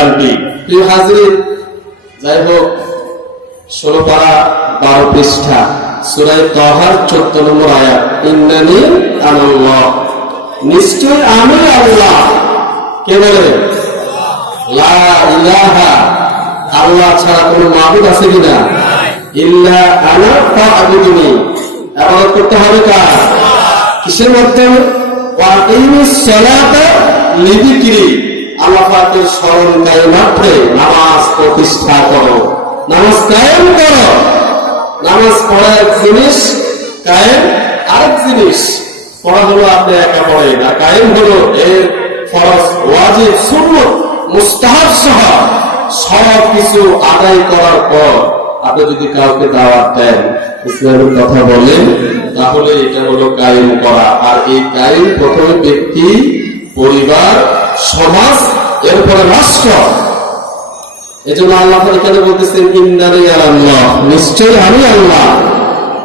Guarantee. প্রিয় হাজির, যাই হোক, 16 পারা 12 পৃষ্ঠা সূরা তাহার 14 নম্বর আয়াত, ইন্নানি আনাল্লাহ, নিশ্চয় আমি আল্লাহ। কে বলে? লা ইলাহা, আল্লাহ ছাড়া কোনো মাবুদ আছে কিনা? ইল্লা আনা ফা'বুদুনি, ইবাদত করতে হবে কার? কিসের মাধ্যমে? ওয়া আকিমিস সালাতা লিযিকরি, আল্লাহ পাকের স্মরণ কায়েমাত্রে নামাজ প্রতিষ্ঠা করো, নামাজ কায়েম করো। নামাজ পড়া এক জিনিস, কায়েম আরেক জিনিস। পড়া হলো আপনি একা পড়েন, আর কায়েম হলো এর ফরজ, ওয়াজিব, সুন্নাত, মুস্তাহাব সহ সব কিছু আদায় করার পর আপনি যদি কাউকে দাওয়াত দেন, ইসলামের কথা বলেন, তাহলে এটা হলো কায়েম করা। আর এই কায়েম প্রথমে ব্যক্তি, পরিবার, সমাজ, এরপরে রাষ্ট্র। এজন্য আল্লাহ এখানে বলতেছেন ইন্নানি আল্লাহ, নিশ্চয়ই আমি আল্লাহ।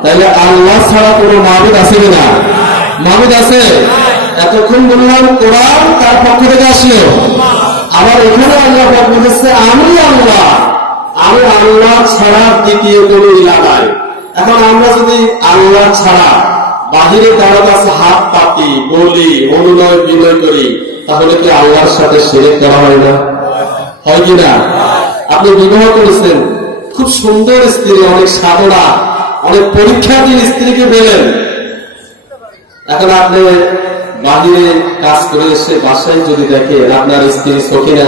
তাহলে আল্লাহ ছাড়া কোনো মাবুদ আছে কিনা? মাবুদ আছে। এতক্ষণ বললাম কোরআন তার পক্ষ থেকে আসলো, আবার এখানে আল্লাহ বলতেছে আমি আল্লাহ, আমি আল্লাহ ছাড়া দ্বিতীয় কোনো ইলাহ নাই। এখন আমরা যদি আল্লাহ ছাড়া বাহিরে কারো কাছে হাত পাতি, বলি, অনুনয় বিনয় করি, তাহলে কি আল্লাহর সাথে শিরক করা হয় না? হয় কিনা? আপনি বিবাহ করেছেন, খুব সুন্দর স্ত্রী, অনেক সাধনা, অনেক পরীক্ষাধীন স্ত্রীকে পেলেন। এখন আপনি বাহিরে কাজ করে এসে বাসায় যদি দেখেন আপনার স্ত্রী সখিনা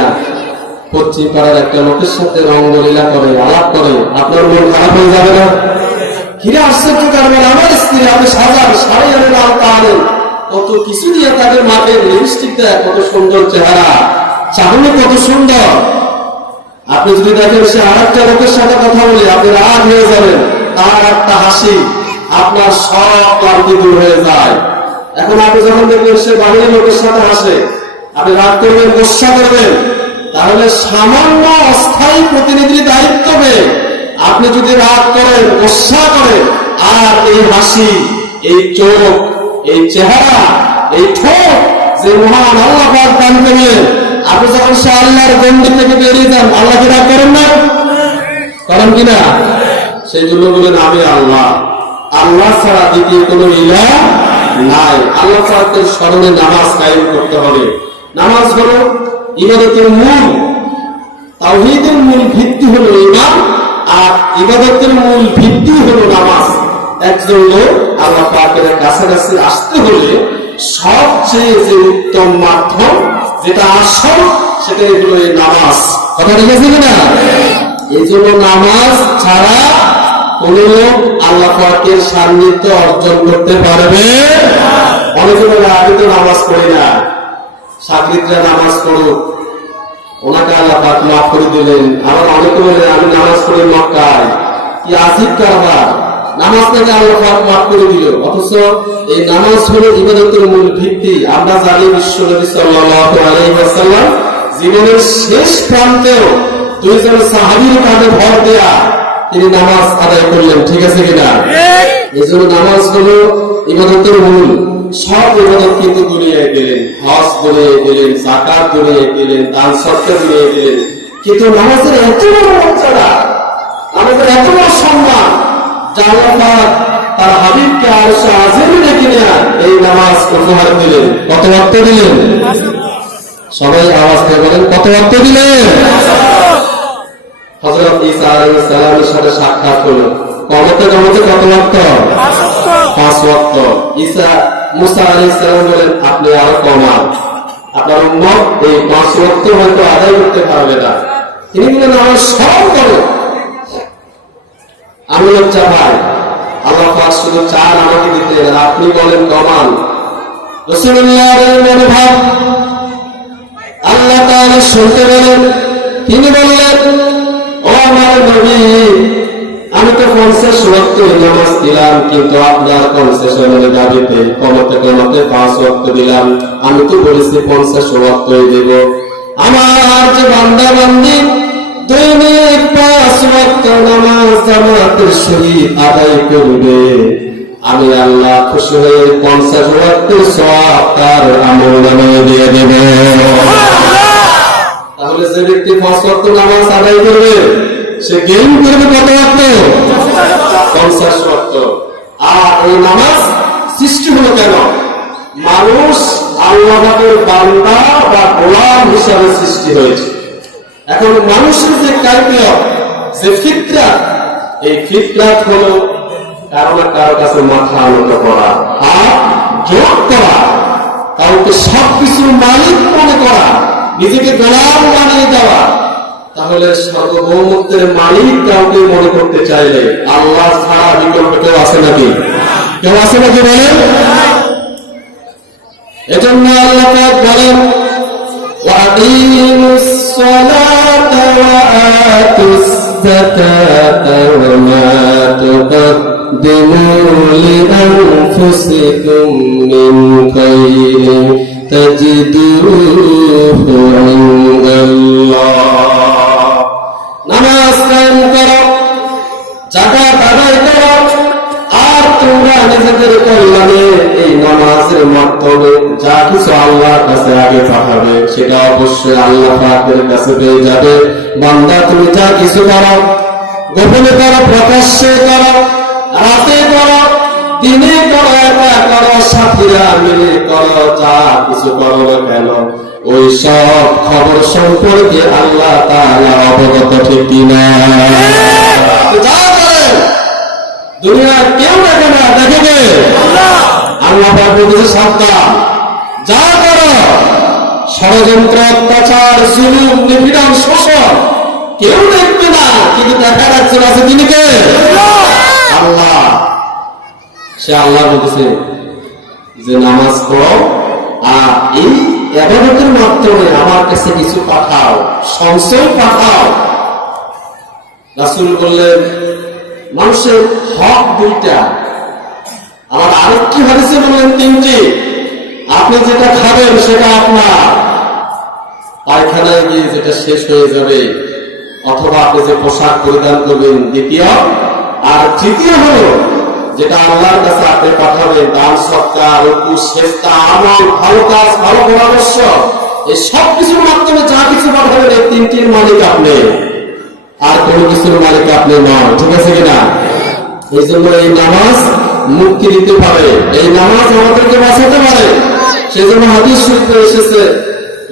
পশ্চিম পাড়ার একটা লোকের সাথে রঙ্গলীলা করে, আলাপ করে, আপনার মন খারাপ হয়ে যাবে না? কিরে আশ্চর্য কারণ, আমার স্ত্রী, আপনি সাজান, শাড়ি আনেন, আলতা আনেন, কত কিছু দিয়ে তাদের মাকে লিপস্টিক দেয়, কত সুন্দর চেহারা, চাহনি কত সুন্দর। আপনি যদি দেখেন সে আর একটা লোকের সাথে কথা বলে, আপনি রাগ হয়ে যাবেন, তার একটা হাসি আপনার সব ক্লান্তি দূর হয়ে যায়। এখন আপনি যখন দেখবেন সে বাহিরের লোকের সাথে হাসে, আপনি রাগ করবেন, গোসা করবেন। তাহলে সামান্য অস্থায়ী প্রতিনিধির দায়িত্ব পেয়ে আপনি যদি রাগ করেন, গোসা করেন, আর এই হাসি, এই চোখ, এই চেহারা, এই ঠোঁট যে মহান আল্লাহ পাক দান করলেন, আপনি যখন সে আল্লাহর গণ্ডি থেকে বেরিয়ে যান, আল্লাহকে রাগ করেন না? করেন কিনা? সেই জন্য বলেন আমি আল্লাহ, আল্লাহ ছাড়া দ্বিতীয় কোনো ইলাহ নাই। আল্লাহ পাকের স্মরণে নামাজ কায়েম করতে হবে। নামাজ হলো ইবাদতের মূল, তাওহীদের মূল ভিত্তি হলো ঈমান, আর ইবাদতের মূল ভিত্তি হলো নামাজ। একজন লোক আল্লাহ পাকের কাছাকাছি আসতে হলে সবচেয়ে যে উত্তম মাধ্যম, যেটা আসল, সেটা হলো এই নামাজ। কথা ঠিক আছে কিনা? এই জন্য নামাজ ছাড়া কোন লোক আল্লাহ পাকের সান্নিধ্য অর্জন করতে পারবে। অনেকে বলে আমি তো নামাজ পড়ি না, সাকরিতরা নামাজ পড়ুক, ওনাকে আল্লাহ পাক মাফ করে দিলেন। আবার অনেকে বলে আমি নামাজ পড়ি মক্কায়, কি আজীব কারবার, নামাজ থেকে আল্লাহ পাক মাফ করে দিল। অথচ এই নামাজ হলো ইবাদতের মূল ভিত্তি। আমরা জানি বিশ্বনবী সাল্লাল্লাহু আলাইহি ওয়াসাল্লাম জীবনের শেষ প্রান্তেও দুইজন সাহাবীর কাঁধে ভর দেয়া তিনি নামাজ আদায় করলেন। ঠিক আছে কিনা? এই জন্য নামাজ হলো ইবাদতের মূল। সব ইবাদত কিন্তু দুনিয়ে দিলেন, হজ দুনিয়ে দিলেন, যাকাত দুনিয়ে দিলেন, দান সদকা দুনিয়ে দিলেন, কিন্তু নামাজের এত বড় মর্যাদা, আমাদের এত বড় সম্মান, যা আল্লাহ পাক তার হাবিবকে আরশে আজিমে ডেকে নিয়ে এই নামাজ উপহার দিলেন। কত ওয়াক্ত দিলেন? সবাই আওয়াজ দিয়ে বলেন, কত ওয়াক্ত দিলেন? হযরত ঈসা আলাইহিস সালামের সাথে সাক্ষাৎ হলো, কত ওয়াক্ত? 5 ওয়াক্ত। মুসা আলাইহিস সালাম বলেন আপনি আরো কমান, আপনার উম্মত এই 5 ওয়াক্ত হয়তো আদায় করতে পারবে না। তিনি বলেন আমার সব করো, আমি লজ্জা পাই। আল্লাহ পাক শুধু চান আমাকে দিতে, আপনি বলেন কমান। রাসূলুল্লাহর মনোভাব আল্লাহ তাআলা শুনতে পেলেন। তিনি বললেন ও আমার নবী, আমি তো 50 ওয়াক্ত নামাজ দিলাম, কিন্তু আপনার কনসেশনের দাবিতে কমাতে 5 ওয়াক্ত দিলাম। আমি তো বলেছি 50 ওয়াক্তই দেব। আমার যে বান্দা বান্দি দৈনিক 5 ওয়াক্ত নামাজ জামাতের সহিত আদায় করবে, আমি আল্লাহ খুশি হয়ে 50 ওয়াক্তের সওয়াব তার আমলনামায় দিয়ে দেব। তাহলে যে ব্যক্তি 5 ওয়াক্ত নামাজ আদায় করবে সে গেইন করবে কত ওয়াক্ত? 50 ওয়াক্ত। আর এই নামাজ সৃষ্টি হলো কেন? মানুষ আল্লাহ পাকের বান্দা বা গোলাম হিসাবে সৃষ্টি হয়েছে। এখন মানুষের যে কাইফিয়ত, যে ফিতরাত, এই ফিতরাত হলো কারো না কারো কাছে মাথা নত করা, হাত জোর করা, কাউকে সবকিছুর মালিক মনে করা, নিজেকে গোলাম বানিয়ে দেওয়া। তাহলে সর্বভৌমত্বের মালিক কাউকে মনে করতে চাইলে আল্লাহ ছাড়া বিকল্প কেউ আছে নাকি? কেউ আছে নাকি বলেন? এজন্য আল্লাহ পাক বলেন وَأَقِيمُوا الصَّلَاةَ وَآتُوا الزَّكَاةَ وَمَا تُقَدِّمُوا لِأَنفُسِكُم مِّنْ خَيْرٍ تَجِدُوهُ عِندَ اللَّهِ। নামাজ কায়েম করো, যাকাত আদায় করো, আর তোমরা নিজেদের কল্যাণে এই নামাজের মাধ্যমে যা কিছু আল্লাহর কাছে আগে পাঠাবে সেটা অবশ্যই আল্লাহ পাকের কাছে পেয়ে যাবে। বান্দা তুমি যা কিছু করো, গোপনে করো, প্রকাশ্যে করো, রাতে করো, দিনে করো, একা করো, সাথীরা মিলে করো, যা কিছু করো না কেন, ওই সব খবর সম্পর্কে আল্লাহ তাআলা অবগত, ঠিক কিনা? যা করেন দুনিয়ার কেউ দেখে না, দেখে কে? আল্লাহ পাক বলেছে সাবধান, যা করো ষড়যন্ত্র, অত্যাচার, জুলুম, নিপীড়ন, শোষণ কেউ দেখবে না, কিন্তু দেখার একজন আছে, তিনি কে? আল্লাহ। সে আল্লাহ বলতেছে যে নামাজ পড়ো আর এই ইবাদতের মাধ্যমে আমার কাছে কিছু পাঠাও, সংশয় পাঠাও। রাসূল বললেন মানুষের হক দুইটা, আমার আরেকটি হাদিসে বললেন তিনটি। আপনি যেটা খাবেন সেটা আপনার, পায়খানায় গিয়ে যেটা শেষ হয়ে যাবে, অথবা আপনি যে পোশাক পরিধান করবেন দ্বিতীয়, আর তৃতীয় হলো যেটা আল্লাহর কাছে আপনি পাঠাবেন, দান, সদকা, রুকু, সেজদা, আমল, ভালো কাজ, ভালো পরামর্শ, এই সব কিছুর মাধ্যমে যা কিছু পাঠাবেন এই তিনটির মালিক আপনি, আর কোনো কিছুর মালিক আপনি নয়, ঠিক আছে কিনা? এই জন্য এই নামাজ মুক্তি দিতে পারে, এই নামাজ আমাদেরকে বাঁচাতে পারে। সেই জন্য হাদিস শরীফে এসেছে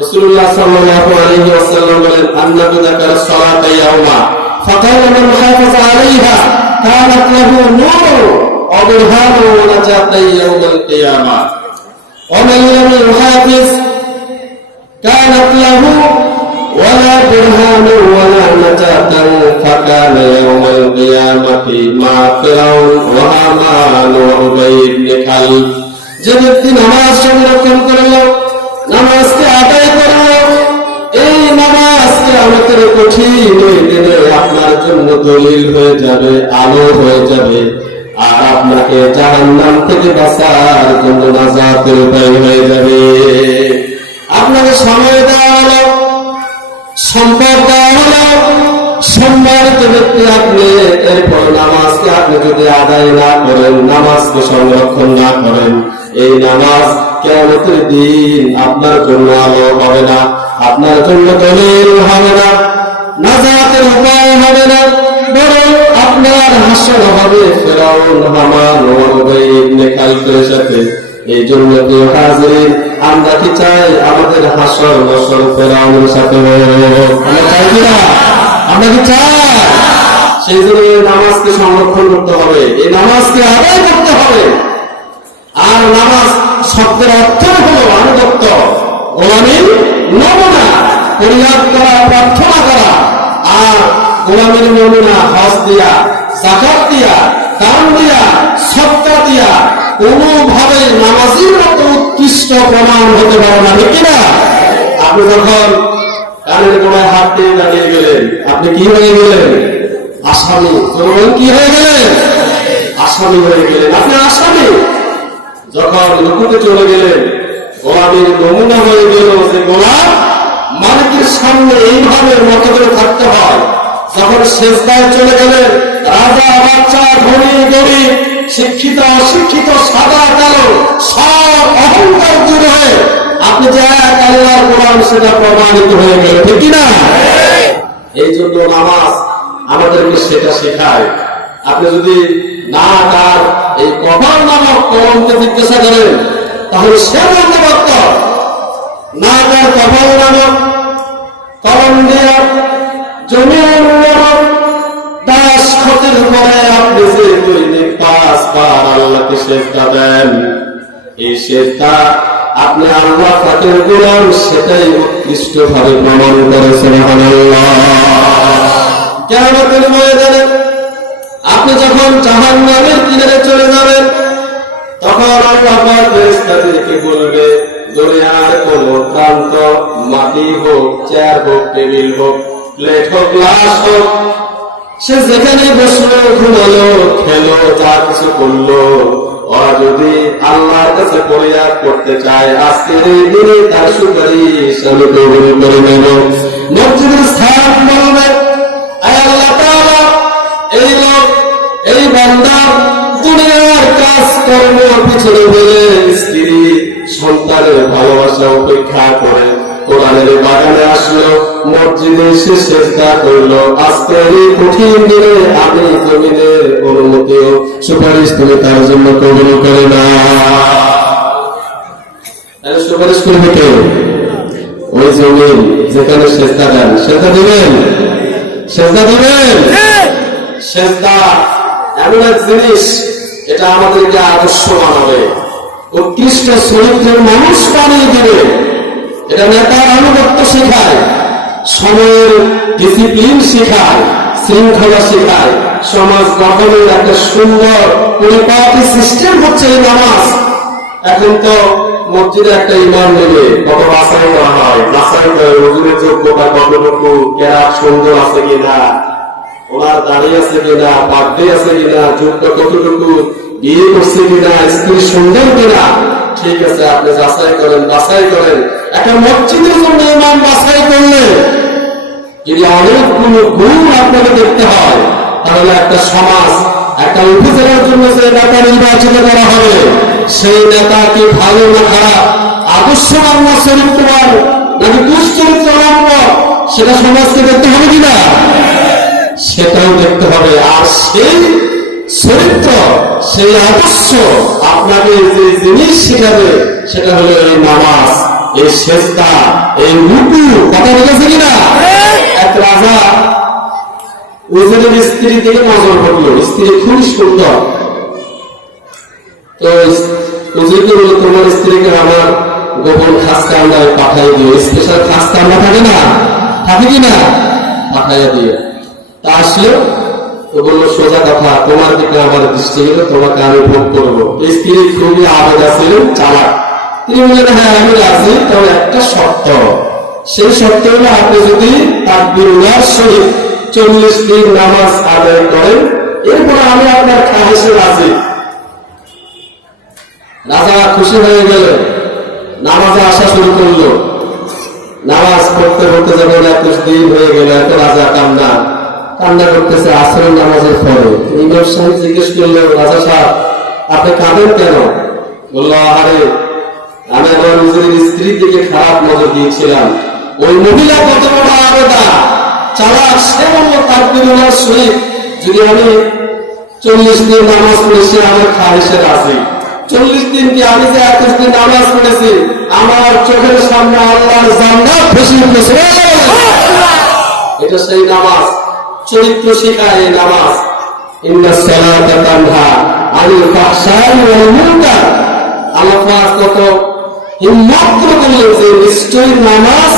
রাসূলুল্লাহ সাল্লাল্লাহু আলাইহি ওয়াসাল্লাম বলেন আন্নাবু যাকারা সালাতা ইয়াওমা ফাকালা মান হাফাযা আলাইহা কানাত লাহু নূর ওয়া বুরহানু ওয়া নাজাতা ইয়াওমাল কিয়ামা ওয়া মান লাম ইউহাফিজ কানাত লাহু ওয়ালা বুরহানু ওয়ালা নাজাতান ফাকানা ইয়াওমাল কিয়ামাতি মা ফিরাউন ওয়া হামান ওয়া উবাই ইবনে খালদ। যে ব্যক্তি নামাজ সংরক্ষণ করলো, নামাজকে আদায় করলো, এই নামাজকে আমাদের কঠিন দিনে আপনার জন্য দলিল হয়ে যাবে, আলো হয়ে যাবে, আর আপনাকে জাহান্নাম থেকে বাঁচার জন্য নাজাতের উপায় হয়ে যাবে। আপনাকে সময় দেওয়া হলো, সম্পদ দেওয়া হলো, সম্মানিত ব্যক্তি আপনি, এরপর নামাজকে আপনি যদি আদায় না করেন, নামাজকে সংরক্ষণ না করেন, এই নামাজ কিয়ামতের দিন আপনার জন্য আলো হবে না, আপনার জন্য দলিল হবে না, নাজাতের উপায় হবে না, বরং আপনার হাসর হবে ফিরাউন, হামান ও উবাই ইবনে খালদের সাথে। এই জন্য প্রিয় হাজিরিন, আমরা কি চাই আমাদের হাসর নসর ফিরাউনের সাথে হোক? আমরা চাই কিনা? আমরা কি চাই? সেই জন্য এই নামাজকে সংরক্ষণ করতে হবে, এই নামাজকে আদায় করতে হবে। আর নামাজ শব্দের অর্থ হলো আনুগত্য, গোলামীর নমুনা, পরিহার করা, প্রার্থনা করা। আর গোলামীর নমুনা হজ দিয়া, যাকাত দিয়া, দান দিয়া, সদকা দিয়া কোনোভাবে নামাজের মতো উৎকৃষ্ট প্রমাণ হতে পারে না, ঠিক না? আপনি যখন কানের গোড়ায় হাত দিয়ে দাঁড়িয়ে গেলেন, আপনি কি হয়ে গেলেন? আসামি। কি হয়ে গেলেন? আসামি হয়ে গেলেন, আপনি আসামি। যখন রুকুতে চলে গেলেন, গোলামীর নমুনা হয়ে গেল যে গোলাম মালিকের সামনে এইভাবে মতো করে থাকতে হয়। যখন সেজদায় চলে গেলেন, রাজা, বাচ্চা, ধনী, গরিব, শিক্ষিত, অশিক্ষিত, সাদা, কালো, সব অহংকার দূর হয়ে আপনি যে এক আল্লাহর কোরআন সেটা প্রমাণিত হয়ে গেল, ঠিক কিনা? এই জন্য নামাজ আমাদেরকে সেটা শেখায়। আপনি যদি না তার এই কপাল নামক কলমকে জিজ্ঞাসা করেন তাহলে সে বলতে পারত না, তার কপাল নামক কলম দিয়ে জমির দাস ক্ষতির পরে আপনি যে দৈনিক 5 বার আল্লাহকে সেজদা দেন, এই সেজদা আপনি আল্লাহ পাকের গোলাম, সেটাই উৎকৃষ্ট ভাবে প্রমাণ করে। সুবহানাল্লাহ। কিয়ামতের ময়দানে আপনি যখন জাহান্নামের কিনারে চলে যাবেন, তখন আল্লাহ পাক ফেরেশতাদেরকে বলবে, দুনিয়ার কোন প্রান্ত, মাটি হোক, চেয়ার হোক, টেবিল হোক, প্লেট হোক, গ্লাস হোক, সে যেখানে বসলো, ঘুমালো, খেলো, যা কিছু করলো, ওরা যদি আল্লাহর কাছে ফরিয়াদ করতে চায়, আজকের এই দিনে তার সুপারিশ আমি কবুল করে নেব। মসজিদের স্থান বলবে, আয় আল্লাহ তাআলা, এই লোক, এই বান্দা দুনিয়ার কাজ কর্ম পিছনে ফেলে স্ত্রী সন্তানের ভালোবাসা উপেক্ষা করে কোরআনের বাগানে আসলো, মসজিদে এসে সেজদা করলো, আজকে এই কঠিন দিনে আমি জমিনের অনুমতি ও সুপারিশ তুমি তার জন্য কবুল করে না। সুপারিশ করবে কেউ? ওই জমিন যেখানে সেজদা দেন, সেজদা দিবেন, সেজদা দিবেন। সেজদা এমন এক জিনিস, এটা আমাদেরকে আদর্শ বানাবে, উৎকৃষ্ট চরিত্রের মানুষ বানিয়ে দেবে। এটা নেতার আনুগত্য শেখায়, সময়ের ডিসিপ্লিন শেখায়, শৃঙ্খলা শেখায়, সমাজ গঠনের একটা সুন্দর পরিপাটি সিস্টেম হচ্ছে এই নামাজ। এখন তো মসজিদে একটা ইমাম নেবে, কত বাছাই করা হয়, বাছাই করে ওজনের যোগ্যতা কতটুকু, কেরাত সুন্দর আছে কিনা, ওনার দাঁড়িয়ে আছে কিনা, বার্থডে আছে কিনা, যোগ্য কতটুকু, বিয়ে করছে কিনা, স্ত্রী সুন্দর কিনা, ঠিক আছে আপনি যাচাই করেন, বাছাই করেন। একটা মসজিদের জন্য ইমাম বাছাই করলে যদি অনেকগুলো গুণ আপনাকে দেখতে হয়, তাহলে একটা সমাজ, একটা উপজেলার জন্য যে নেতা নির্বাচিত করা হবে, সেই নেতা কি ভালো না খারাপ, আদর্শবান না চরিত্রবান, নাকি দুশ্চরিত্রবান, সেটা সমাজকে দেখতে হবে কিনা, সেটাও দেখতে হবে। আর সেই চরিত্র, সেই আদর্শ আপনাকে যে জিনিস শেখাবে, সেটা হলো এই নামাজ, এই সেজদা, এই রুকু। কথা বলেছে কিনা? এক রাজা উজিরের স্ত্রী থেকে নজর পড়লো, স্ত্রী খুব সুন্দর। তো উজিরকে বলল, তোমার স্ত্রীকে আমার গোপন খাস কামরায় পাঠাই দিও। স্পেশাল খাস কামরা থাকে না, থাকে কিনা, পাঠাইয়া দিয়ে। তা আসলো, তো বললো, সোজা কথা, তোমার দিকে আমার দৃষ্টি গেল, তোমাকে আমি ভোগ করবো। স্ত্রী খুবই আবেদা ছিলেন, চালাক। তিনি বললেন, হ্যাঁ আমি রাজি, তবে একটা শর্ত। সেই শর্ত হলো, আপনি যদি তাকবীরের সহিত 40 দিন নামাজ আদায় করেন, এরপরে আমি আপনার খাহেসে রাজি। রাজা খুশি হয়ে গেল, নামাজে আসা শুরু করলো। নামাজ পড়তে পড়তে যখন 21 দিন হয়ে গেল, একটা রাজা কান্না করতেছে। আসরের নামাজের পরে ইমাম সাহেব জিজ্ঞেস করলো, রাজা সাহেব আপনি কাঁদেন কেন? বললো, আরে আমি আমার নিজের স্ত্রীর দিকে খারাপ নজর দিয়েছিলাম। ওই মহিলা কত বড় আবেদা, চালাক, সে বললো তাকবীরের সহিত যদি আমি 40 দিন নামাজ পড়েছি, আমার খাহেসে রাজি। 40 দিন কি, আমি যে 21 দিন নামাজ পড়েছি, আমার চোখের সামনে আল্লাহর জান্নাত ভেসে উঠেছে। এটা সেই নামাজ, চরিত্র শেখায় এই নামাজ। ইন্নাস সালাতা তানহা আনিল ফাহশাই ওয়াল মুনকার। আল্লাহ পাক কত হিম্মত করে বললেন যে নিশ্চয়ই নামাজ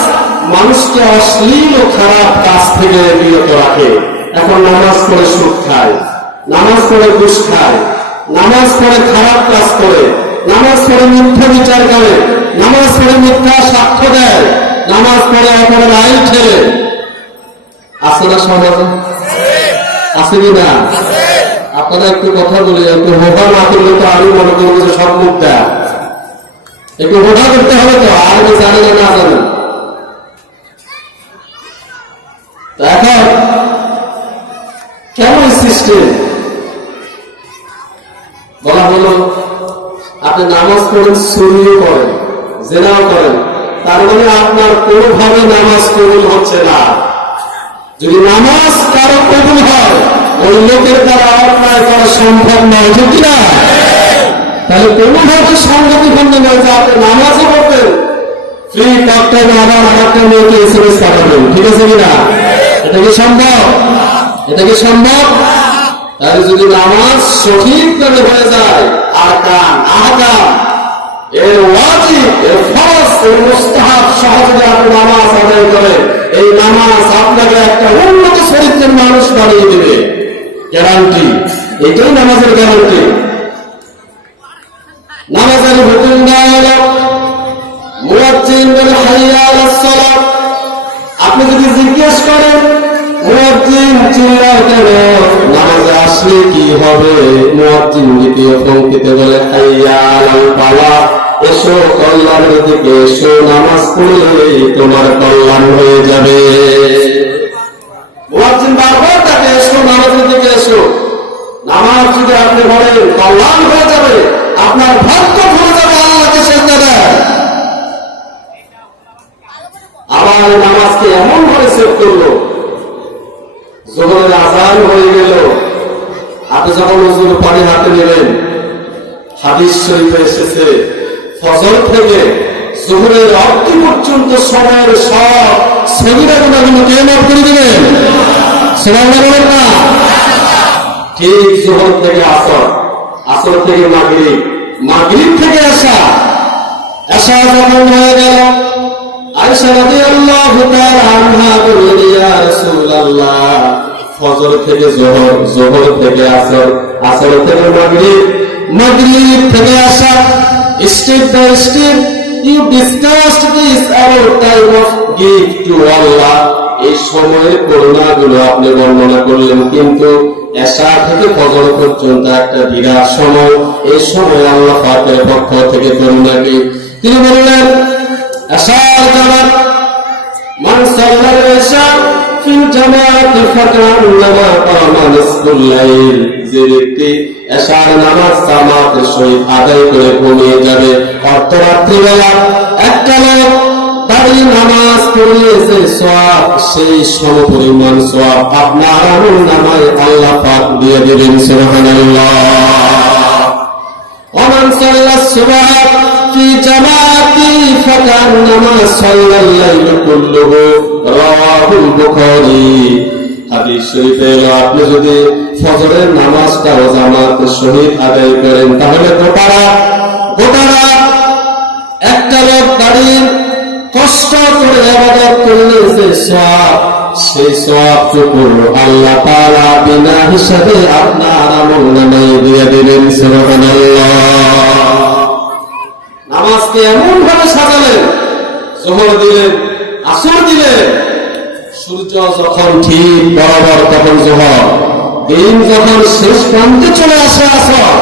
মানুষকে অশ্লীল ও খারাপ কাজ থেকে বিরত রাখে। এখন নামাজ পড়ে সুদ খায়, নামাজ পড়ে ঘুষ খায়, নামাজ পড়ে খারাপ কাজ করে, নামাজ পড়ে মিথ্যা বিচার করে, নামাজ পড়ে মিথ্যা সাক্ষ্য দেয়, নামাজ পড়ে অপরের আইন ঠেলে। আছে না সমাজে? আছে কিনা? আপনারা একটু কথা বলি, একটু হোভা না করলে তো আমি মনে করবো যে সব মুখ দেয়। একটু হোভা করতে হবে তো, আর জানে না, না জানে। এখন কেমন সিস্টেম বলা হলো, আপনি নামাজ পড়েন, চুরিও করেন, জেনাও করেন, তার মানে আপনার কোনোভাবে নামাজ কবুল হচ্ছে না। যদি নামাজ কারো কবুল হয়, ওই লোকের দ্বারা অন্যায় করা সম্ভব নয়, ঠিক না? তাহলে কোনোভাবে সংগতিপূর্ণ নয় যে আপনি নামাজও করবেন, ফ্রি টক টাইম আবার আরেকটা মেয়েকে এসএমএস পাঠাবেন, ঠিক আছে কিনা? এটা কি সম্ভব? এটা কি সম্ভব? তাহলে যদি নামাজ সঠিকভাবে হয়ে যায়, আরকান আহকাম এর ওয়াজিব, এর ফরজ, এর মুস্তাহাব সহ যদি আপনি নামাজ আদায় করেন, এই নামাজ আপনাকে একটা উন্নত চরিত্রের মানুষ বানিয়ে দেবে, গ্যারান্টি। এটাই নামাজের গ্যারান্টি। নামাজের হুকুম দেওয়া হলো, মুয়াজ্জিন বলে হাইয়া আলাস সালাত। আপনি যদি জিজ্ঞেস করেন মুয়াজ্জিন চিল্লায় কেন, নামাজে আসলে কি হবে, মুয়াজ্জিন দ্বিতীয় পঙ্ক্তিতে বলে হাইয়া আলাল ফালাহ, এসো কল্যাণের দিকে এসো, নামাজ পড়লে তোমার কল্যাণ হয়ে যাবে। মুয়াজ্জিন বারবার তাকে এসো নামাজের দিকে এসো। নামাজ যদি আপনি বলেন কল্যাণ হয়ে যাবে, আপনার ভাগ্য ভরে যাবে, আল্লাহকে সেজদা দেন। আবার নামাজকে এমন ভাবে সেট করলো, যখন আযান হয়ে গেল, আপনি যখন ওযুর পানি হাতে নেবেন, হাদিস শরীফে এসেছে ফজর থেকে যোহরের অবধি পর্যন্ত সময়ের সব সগীরা গুনাহগুলো কে মাফ করে দিবেন? সুবহানাল্লাহ না? ঠিক যোহর থেকে আসর, আসর থেকে মাগরিব, মাগরিব থেকে এশা, এশা যখন হয়ে গেল, আয়েশা রাদিয়াল্লাহু তাআলা আনহা বললেন ইয়া রাসূলুল্লাহ, ফজর থেকে যোহর, যোহর থেকে আসর, আসর থেকে মাগরিব, মাগরিব থেকে এশা, step by step you discussed this about time of gift to Allah. এই সময়ের করুণাগুলো আপনি বর্ণনা করলেন, কিন্তু এশা থেকে ফজর পর্যন্ত একটা বিরাট সময়, এই সময় আল্লাহ পাকের পক্ষ থেকে করুণাকে তিনি বললেন এশার জামাত, মান সাল্লাল ইশা ফিল জামাতি ফাকান্নামা কামা নিসফুল লাইল, যে ব্যক্তি এশার নামাজ জামাতের সহিত আদায় করে ঘুমিয়ে যাবে, অর্ধরাত্রিবেলা একটা লোক দাঁড়িয়ে নামাজ পড়লে যে সওয়াব, সেই সমপরিমাণ সওয়াব আপনার আমলনামায় আল্লাহ পাক দিয়ে দেবেন। সুবহানাল্লাহ। ওমান সাল্লাস সুবহ ফি জামাতি ফাকান্নামা সাল্লাল লাইল কুল্লুহু, রাওয়াহুল বুখারী। হাদিস শরীফে আপনি যদি ফজরের নামাজটা জামাতের সহিত আদায় করেন, তাহলে গোটা রাত একটা লোক দাঁড়িয়ে কষ্ট করে ইবাদত করলে যে সওয়াব, সেই সওয়াবটুকু আল্লাহ তাআলা বিনা হিসাবে আপনার আমলনামায় দিয়ে দিবেন। সুবহানাল্লাহ। নামাজকে এমন ভাবে সাজালেন, যোহর দিলেন, আসর দিলেন, সূর্য যখন ঠিক বরাবর তখন যোহর, দিন যখন শেষ প্রান্তে চলে আসে আসর।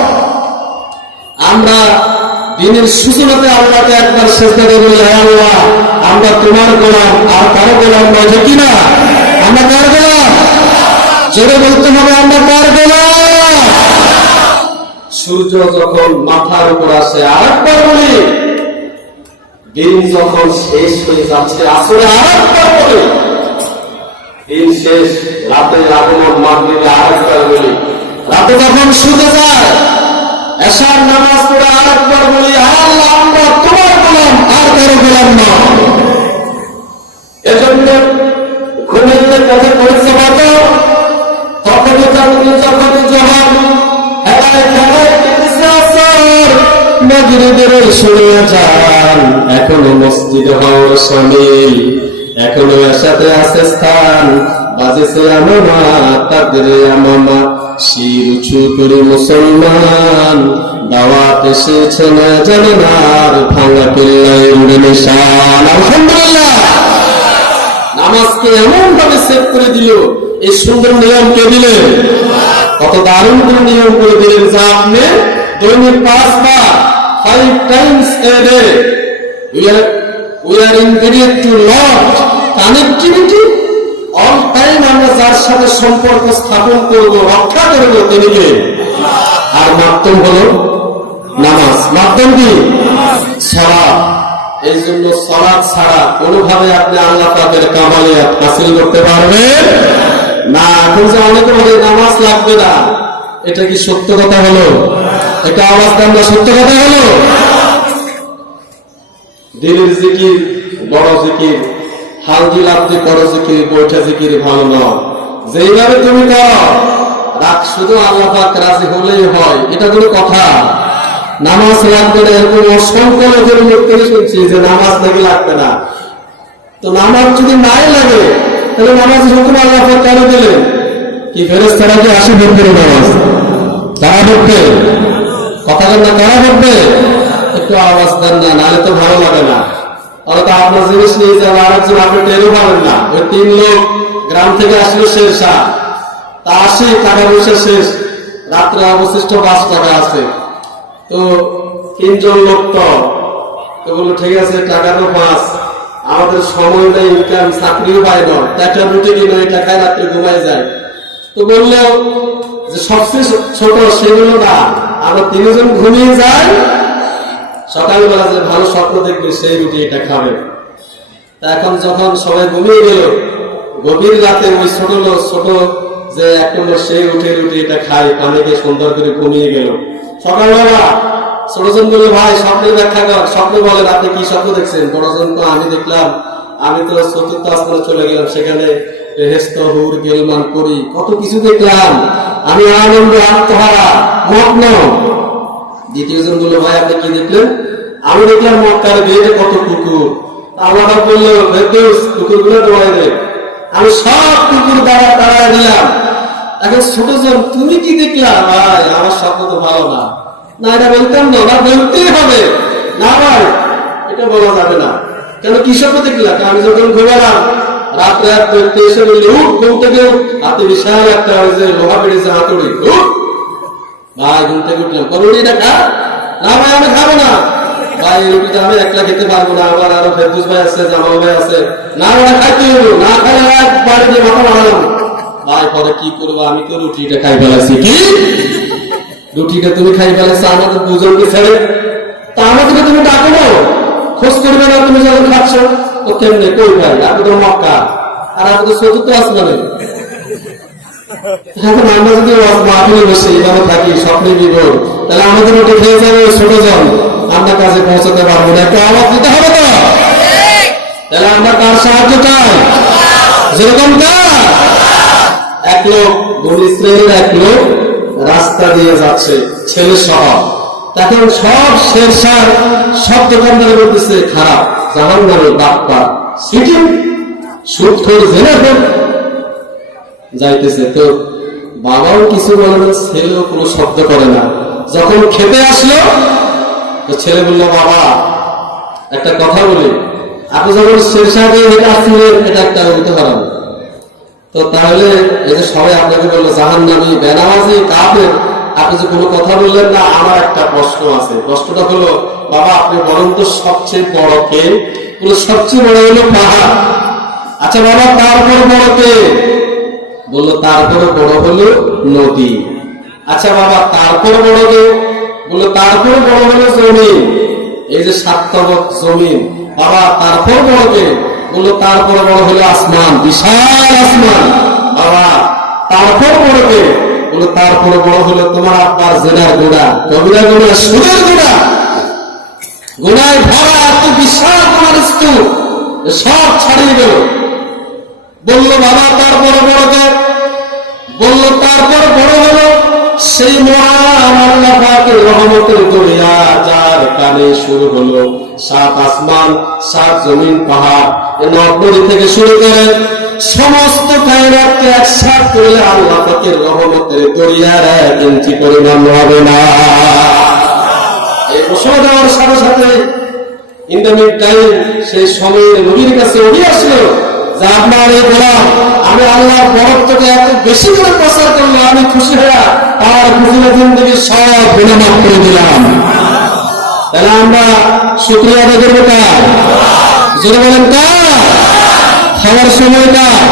আমরা দিনের সূচনাতে আল্লাহকে একবার সেজদা দিয়ে বলি, হে আল্লাহ, আমরা তোমার গোলাম, আর কারো গোলাম নয়, ঠিক কিনা? আমরা কার গোলাম? জোরে বলতে হবে, আমরা কার গোলাম? সূর্য যখন মাথার উপর আসে আরেকবার বলি, দিন যখন শেষ হয়ে যাচ্ছে আসরে আরেকবার বলি, দিন শেষ, রাতের আগমন মাগরিবে আরেকবার বলি, রাতে যখন শুতে যায় এশার নামাজ পড়ে আরেকবার বলি, আল্লাহ আমরা তোমার গোলাম, আর কারো গোলাম না। এজন্য ঘুমের পথে পড়েছে বাতো, তখন যখন জহান হেলায় খেলায় কেটেছে আসর, মাগরিবের শুনে যান, এখনো মসজিদে হওয়ার শামিল, এখনো এশাতে আছে স্থান, বাজেছে আমামা তাকরে আমামা, শির উঁচু করে মুসলমান দাওয়াত এসেছে না জানে না, আর ভাঙা পিল্লায় উড়ে নিশান। আলহামদুলিল্লাহ। নামাজকে এমন ভাবে সেট করে দিল, এই সুন্দর নিয়ম কে দিলেন? কত দারুণ করে নিয়ম করে দিলেন, যা আপনি দৈনিক 5 বার 5 times a day we are engaged to Lord connectivity all time। আমরা যার সাথে সম্পর্ক স্থাপন করব, রক্ষা করব, তিনি কে? আর মাধ্যম হলো নামাজ। মাধ্যম কি? সালাত। এই জন্য সালাত ছাড়া কোনোভাবে আপনি আল্লাহ পাকের কামালিয়াত হাসিল করতে পারবেন না। এখন যে অনেকে বলে নামাজ লাগবে না, এটা কি সত্য কথা হলো? এটা আওয়াজ দেন না, সত্য কথা হলো? দিনের জিকির বড় জিকির, হালদি লাভদি বড় জিকির, বৈঠা জিকির ভালো নয়। যেইভাবে তুমি করো রাখ, শুধু আল্লাহ পাক রাজি হলেই হয়, এটা কোনো কথা? নামাজ লাগবে না এরকম অসংখ্য লোকের মুখ থেকে শুনছি যে নামাজ নাকি লাগবে না। তো নামাজ যদি নাই লাগে তাহলে নামাজ হুকুম আল্লাহ পাক কেন দিলেন? কি ফেরেশতারা কি আসে ভোট করে নামাজ? কারা পড়বে? কথা বল না, কারা পড়বে? একটু আওয়াজ দেন না, নাহলে তো ভালো লাগে না। তাহলে তো আপনার জিনিস নিয়ে যাবে আরেকজন, আপনি টেরও পাবেন না। ওই 3 লোক গ্রাম থেকে আসলো শেরশা, তা আসে টাকা পয়সা শেষ, রাত্রে অবশিষ্ট 5 টাকা আছে। তো 3 জন লোক তো বললো ঠিক আছে টাকারও 5, আমাদের সময় নেই, ইনকাম চাকরিও পাই না, একটা রুটি কিনে এই টাকায় রাত্রে ঘুমায় যায়। তো বললো যে সবচেয়ে ছোট সেগুলো না, আমরা 3 জন ঘুমিয়ে যাই, সকালবেলা যে ভালো স্বপ্ন দেখবে সেই রুটি এটা খাবে। তা এখন যখন সবাই ঘুমিয়ে গেল, গভীর রাতে ওই ছোট যে এক নম্বর সেই উঠে এটা খায়, পানি খেয়ে সুন্দর করে ঘুমিয়ে গেল। সকালবেলা ছোটজন বলে ভাই স্বপ্নের ব্যাখ্যা কর, স্বপ্নে বলেন আপনি কি স্বপ্ন দেখছেন? বড়জন তো আমি দেখলাম আমি তো 4th আসমানে চলে গেলাম, সেখানে বেহেশত হুর গেলমান করি কত কিছু দেখলাম, আমি আনন্দ আত্মহারা মগ্ন। দ্বিতীয়জন বললো ভাই আপনি কি দেখলেন? আমি দেখলাম মক্কার বেদে কত কুকুর। আল্লাহ বললো ভেদুস কুকুর গুলো দৌড়াই দে। আমি সব কুকুর দাঁড়ায় দিলাম। এখন ছোটজন তুমি কি দেখলাম? ভাই আমার স্বপ্ন তো ভালো না, না এটা বলতাম না, না বলতেই হবে না ভাই, এটা বলা যাবে না। কেন কি স্বপ্ন দেখলাম? আমি যখন ঘুমালাম রাত্রে এসে বললি উঠ ঘুম থেকে, আপনি বিশাল একটা লোহা পেড়েছে হাতুড়ি, উঠ ভাই ঘুম থেকে উঠলাম, করুন এটা খা। না ভাই আমি খাবো না। ভাই এই রুটিটা আমি একলা খেতে পারবো না, আবার আরো ফেরদুস ভাই আছে, জামাল ভাই আছে, না ওরা খাইতে হবো, না খাইলে বাড়ি দিয়ে মাথা মারালাম। ভাই পরে কি করবো, আমি তো রুটিটা খাই ফেলাছি। কি রুটিটা তুমি খাই ফেলাছো আমাদের দুজনকে ছেড়ে? তা আমাদেরকে তুমি ডাকো না, খোঁজ করবে না তুমি যখন খাচ্ছ? ও কেমনে কই ভাই, আপনি তো মক্কা আর আপনি তো 4th আসমানে। এখন আমরা যদি মাহফিলে বসে এইভাবে থাকি স্বপ্নে বিভোর, তাহলে আমাদের ওটা খেয়ে যাবে ছোটজন, আমরা কাজে পৌঁছাতে পারবো না। একটু আওয়াজ দিতে হবে তো? তাহলে আমরা কার সাহায্য চাই? যেরকম এক লোক বনি ইসরায়েলের এক লোক রাস্তা দিয়ে যাচ্ছে ছেলে সহ, তখন সব শেরশার সব দোকানদার বলতেছে খারাপ, জাহান্নামে বাপ্পা সিটি সুদখোর জেনাখোর যাইতেছে। তো বাবাও কিছু বলে না, ছেলেও কোনো শব্দ করে না। যখন খেতে আসলো তো ছেলে বললো বাবা একটা কথা বলি, আপনি যখন শেরশাহে এটা আসছিলেন এটা একটা উদাহরণ, তো তাহলে এই যে সবাই আপনাকে বললো জাহান্নামী বেনামাজি কাফের, আপনি যে কোনো কথা বললেন না, আমার একটা প্রশ্ন আছে। প্রশ্নটা হলো বাবা আপনি বলেন তো সবচেয়ে বড় কে? সবচেয়ে বড় হলো পাহাড়। আচ্ছা বাবা তারপর বড় কে? বললো তারপরে বড় হলো নদী। আচ্ছা বাবা তারপর বড় কে? বললো তারপরে বড় হলো জমিন, এই যে 7 তবক জমিন। বাবা তারপর বড় কে? বললো তারপরে বড় হলো আসমান, বিশাল আসমান। বাবা তারপর বড় কে? বললো তারপরে বড় হলো তোমার আব্বার জেনার গোড়া, কবিরা গোড়া, সুদের গোড়া, গোড়ায় ভরা এত বিশাল তোমার স্তূপ, সব ছাড়িয়ে গেল। বললো বাবা তারপরে বড় কে? বললো তারপর বড় হলো সেই মহান আল্লাহ পাকের রহমতের দরিয়া, যার কানে শুরু হলো 7 আসমান 7 জমিন পাহাড়, এই নগরী থেকে শুরু করে সমস্ত কায়নাতকে একসাথ করলে আল্লাহ পাকের রহমতের দরিয়ার 1 ইঞ্চি পরিমাণ হবে না। এই ঘোষণা দেওয়ার সাথে সাথে ইন দ্য মিড টাইম সেই সময়ের নবীর কাছে ওহি আসলো যে আপনার এই গোলাম আমি আল্লাহর বরকতকে এত বেশি করে প্রচার করলো, আমি খুশি হয়ে তার খুশির জিন্দেগি সব গুনাহ মাফ করে দিলাম। তাহলে আমরা শুকরিয়া আদায় করবো কার? জোরে বলেন কার? খাওয়ার সময়টা